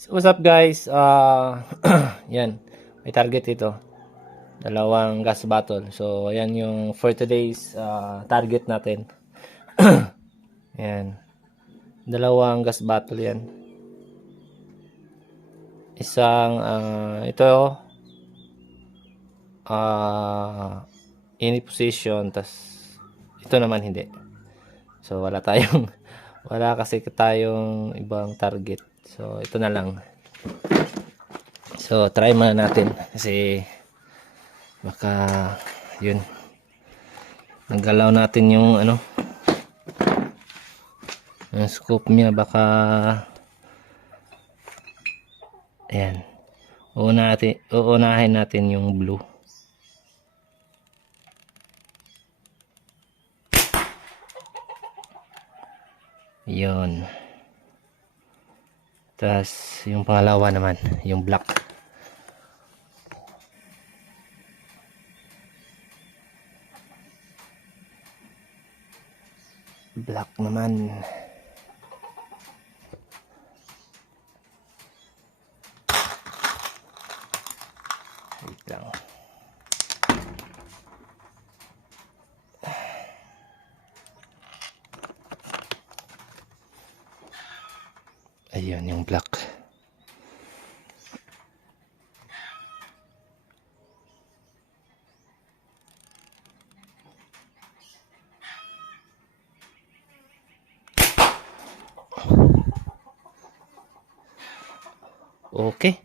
So, what's up guys? Yan. May target ito. Dalawang gas bottle. So, yan yung for today's target natin. Yan. Dalawang gas bottle yan. Isang, ito, in position. Tas, ito naman hindi. So, wala kasi tayong ibang target. So, ito na lang. So, try muna natin. Kasi, baka, yun. Naggalaw natin yung, yung scope niya. Baka, ayan. Uunahin natin yung blue. Yun. Tapos, yung pangalawa naman, yung black. Black naman. Wait lang. Ayan yung black. Okay.